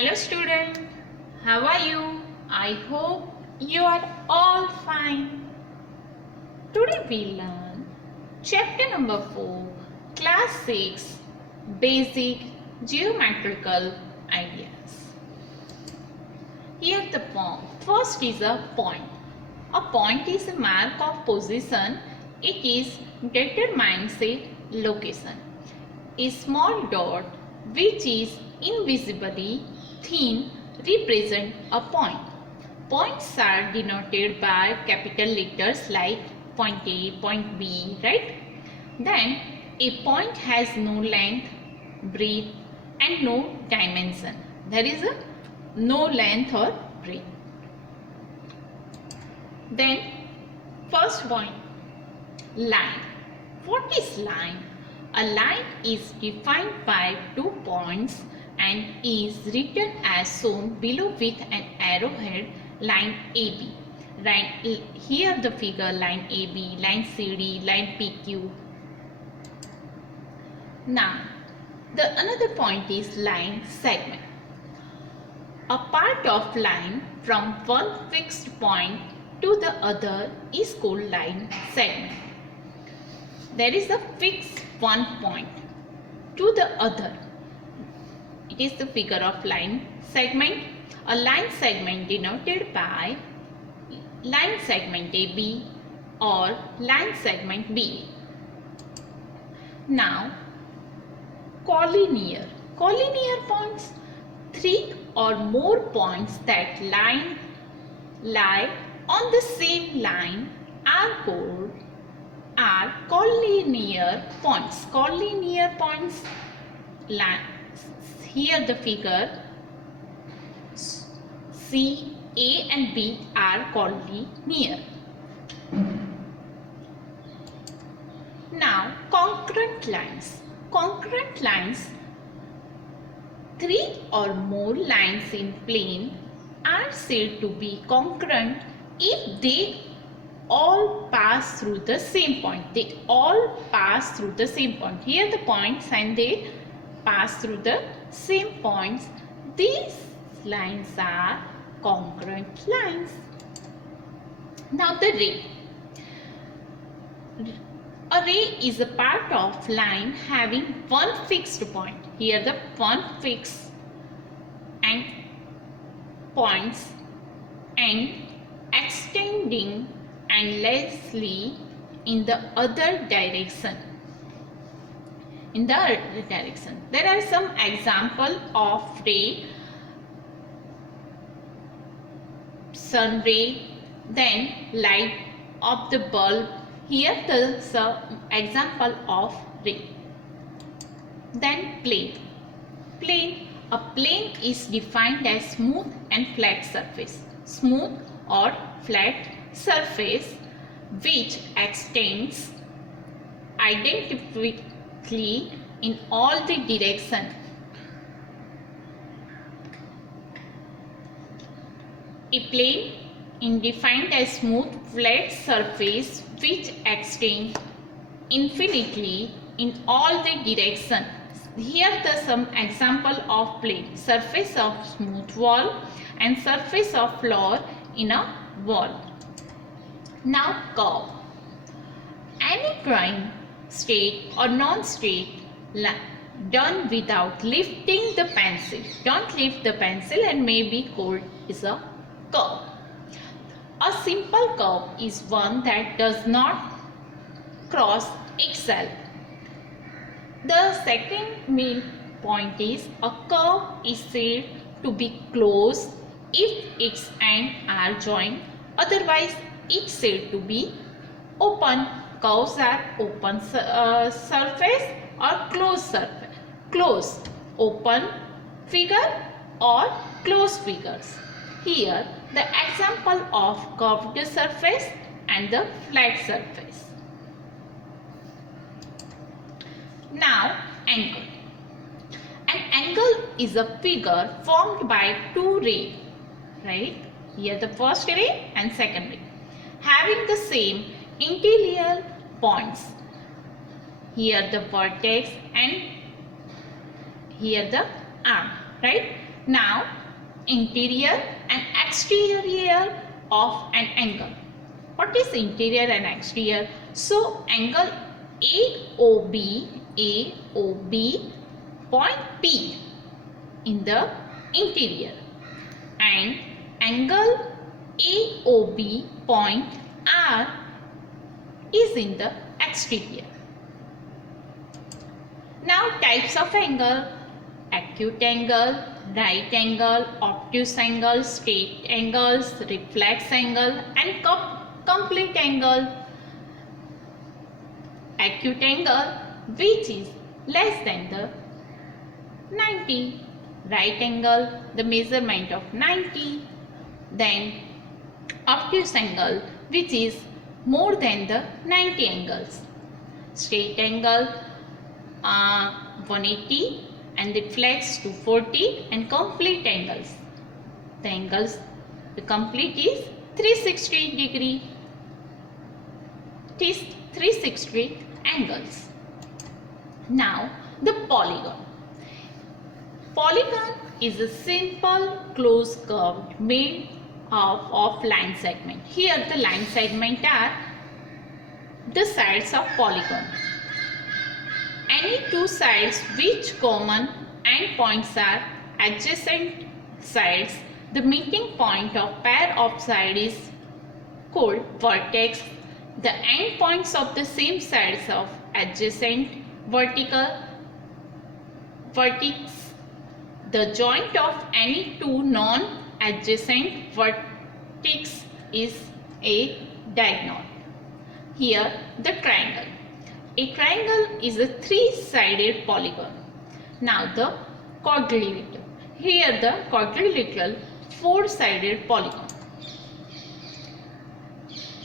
Hello student, how are you? I hope you are all fine. Today we learn chapter number 4, class 6, basic geometrical ideas. Here the first is a point. A point is a mark of position. It is determines a location. A small dot which is invisibly thin represent a point. Points are denoted by capital letters like point A, point B, right? Then a point has no length, breadth and no dimension. There is no length or breadth. Then first point, line. What is line? A line is defined by 2 points and is written as shown below with an arrowhead, line AB. Here the figure line AB, line CD, line PQ. Now the another point is line segment. A part of line from one fixed point to the other is called line segment. There is a fixed one point to the other. It is the figure of line segment. A line segment denoted by line segment AB or line segment B. Now, collinear. Collinear points, 3 or more points that lie on the same line are collinear points. Collinear points, here the figure C, A and B are collinear. Now congruent lines. Congruent lines, 3 or more lines in plane are said to be congruent if they all pass through the same point. They all pass through the same point. Here the points and they pass through the same points. These lines are congruent lines. Now the ray. A ray is a part of line having one fixed point. Here the one fixed and points and extending endlessly in the other direction. There are some example of ray, sun ray, then light of the bulb. Here the example of ray. Then plane. A plane is defined as smooth and flat surface. Smooth or flat surface which extends identically in all the directions. A plane is defined as smooth flat surface which extends infinitely in all the directions. Here the some example of plane: surface of smooth wall and surface of floor in a wall. Now curve. Any drawing, straight or non-straight, done without lifting the pencil. Don't lift the pencil and may be called is a curve. A simple curve is one that does not cross itself. The second main point is a curve is said to be closed if its ends are joined. Otherwise, it's said to be open. Curves are open surface or closed surface. Closed, open figure or closed figures. Here, the example of curved surface and the flat surface. Now, angle. An angle is a figure formed by two rays, right? Here the first ray and second ray, having the same interior points. Here the vertex and here the arm, right? Now, interior and exterior of an angle. What is interior and exterior? So, angle AOB point P in the interior and angle AOB point R is in the exterior. Now, types of angle: acute angle, right angle, obtuse angle, straight angles, reflex angle and complete angle. Acute angle, which is less than the 90. Right angle, the measurement of 90. Then obtuse angle, which is more than the 90 angles. Straight angle 180 and reflex 240 and complete angles. The complete is 360 degree. 360 angles. Now, the polygon. Polygon is a simple closed curve made of line segment. Here the line segment are the sides of polygon. Any two sides which common endpoints are adjacent sides, the meeting point of pair of sides is called vertex. The endpoints of the same sides of adjacent vertex. The joint of any two non-adjacent vertex is a diagonal. Here the triangle. A triangle is a three-sided polygon. Now the quadrilateral. Here the quadrilateral four-sided polygon.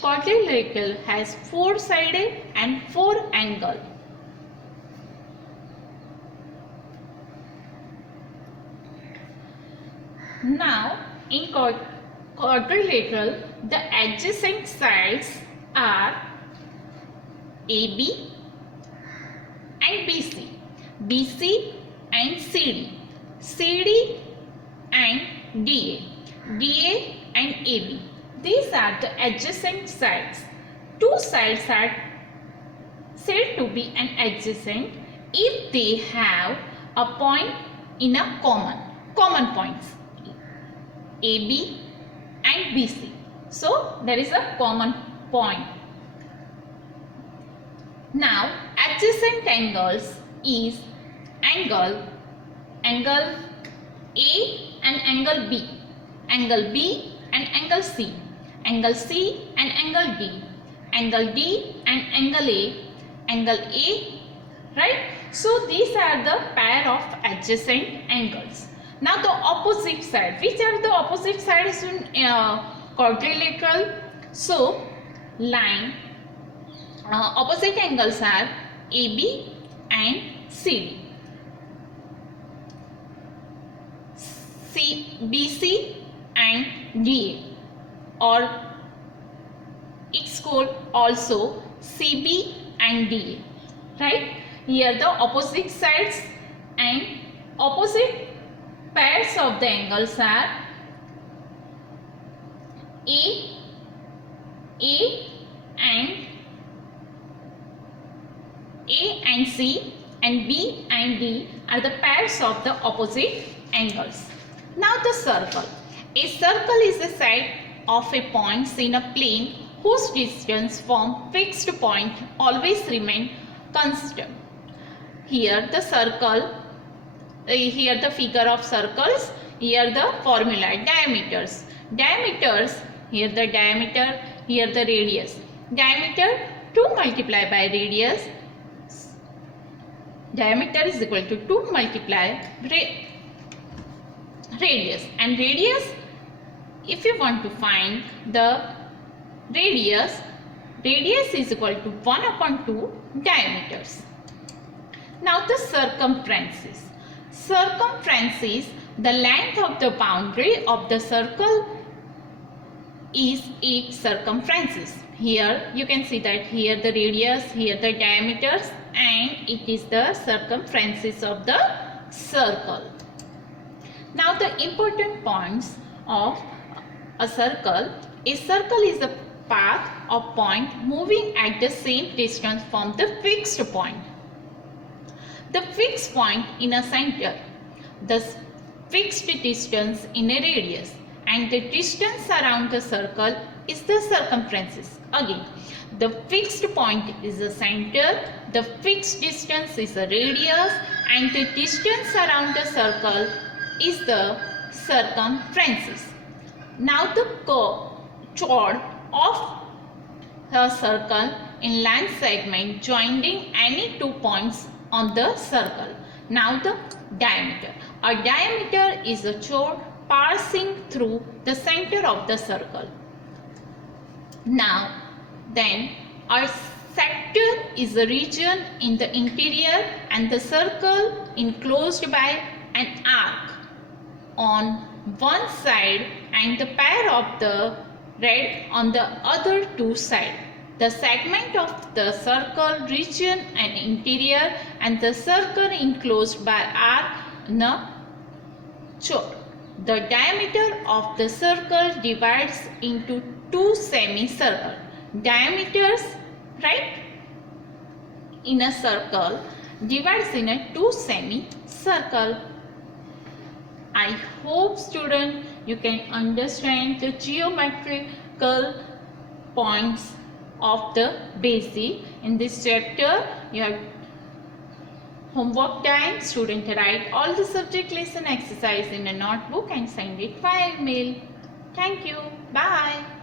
Quadrilateral has four-sided and four angle. Now in quadrilateral, the adjacent sides are AB and BC, BC and CD, CD and DA, DA and AB. These are the adjacent sides. Two sides are said to be an adjacent if they have a point in a common points AB and BC. So there is a common point. Now adjacent angles is angle A and angle B and angle C, angle C and angle D and angle A, right? So these are the pair of adjacent angles. Now the opposite side. Which are the opposite sides in quadrilateral? So line opposite angles are AB and CD. BC and DA, or it's called also CB and DA, right? Here the opposite sides and opposite pairs of the angles are A and C and B and D are the pairs of the opposite angles. Now the circle. A circle is a set of a points in a plane whose distance from fixed point always remain constant. Here the circle, here the figure of circles, here the formula diameters. Diameters, here the diameter, here the radius. Diameter 2 multiplied by radius. Diameter is equal to 2 multiply radius, and radius, if you want to find the radius is equal to 1 upon 2 diameters. Now the circumferences. Circumference is the length of the boundary of the circle is 8 circumferences. Here you can see that here the radius, here the diameters, and it is the circumferences of the circle. Now the important points of a circle. A circle is a path or point moving at the same distance from the fixed point. The fixed point in a center, the fixed distance in a radius, and the distance around the circle is the circumference. Again, the fixed point is the center, the fixed distance is the radius, and the distance around the circle is the circumference. Now the chord of a circle in length segment joining any 2 points on the circle. Now the diameter. A diameter is a chord passing through the center of the circle. Now then, a sector is a region in the interior and the circle enclosed by an arc on one side and the pair of the red on the other two sides. The segment of the circle region and interior and the circle enclosed by arc in a chord. The diameter of the circle divides into two semicircles. Diameters, right, in a circle divides in a two semicircle. I hope student you can understand the geometrical points of the basic. In this chapter you have homework time. Student write all the subject lesson exercise in a notebook and send it via email. Thank you. Bye.